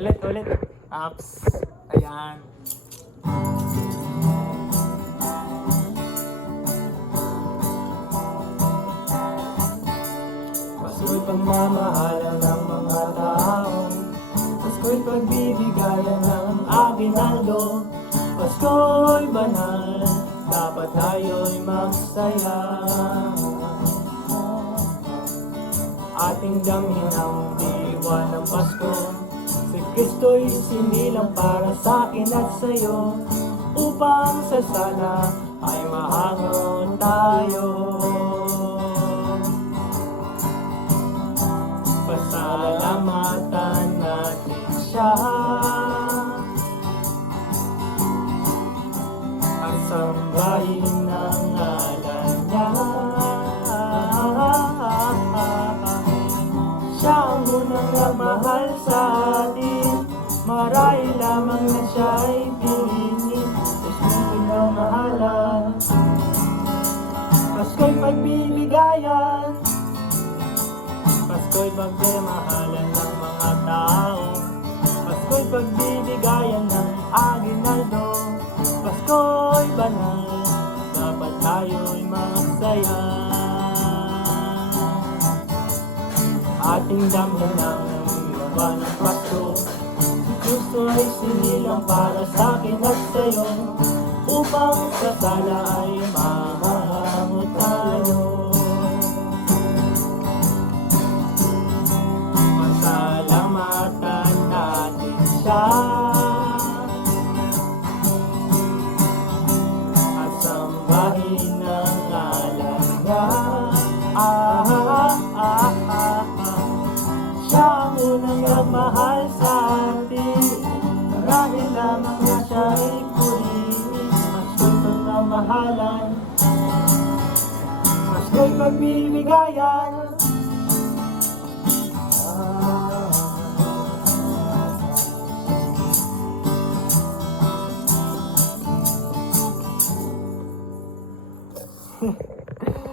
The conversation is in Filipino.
Ulit. Ups. Ayan. Pasko'y pagmamahalan ng mga tao, Pasko'y pagbibigayan ng aginaldo, Pasko'y banal, dapat tayo'y magsaya. Ating damhin ang diwa ng Pasko, si Kristo'y sinilang para sa'kin at sa'yo, upang sa sala ay mahangon tayo. Pasalamatan natin siya at sambahin ang ngalan niya. Siya ang unang nagmahal sa atin, marahil lamang na siya'y pinili. Pasko'y pagmamahalan, Pasko'y pagbibigayan, Pasko'y pagmamahalan ng mga tao, Pasko'y pagbibigayan ng aginaldo, Pasko'y banal, dapat tayo'y magsaya. Ating damhin ang diwa ng Pasko, si Kristo ay sinilang para sa'kin at sa'yo, upang sa sala ay mahangon tayo. Pasalamatan natin siya at sambahin ang ngalan niya. Siya ang unang nagmahal sa atin, marahil lamang na siya'y purihin. Pasko'y pagmamahalan, Pasko'y pagbibigayan,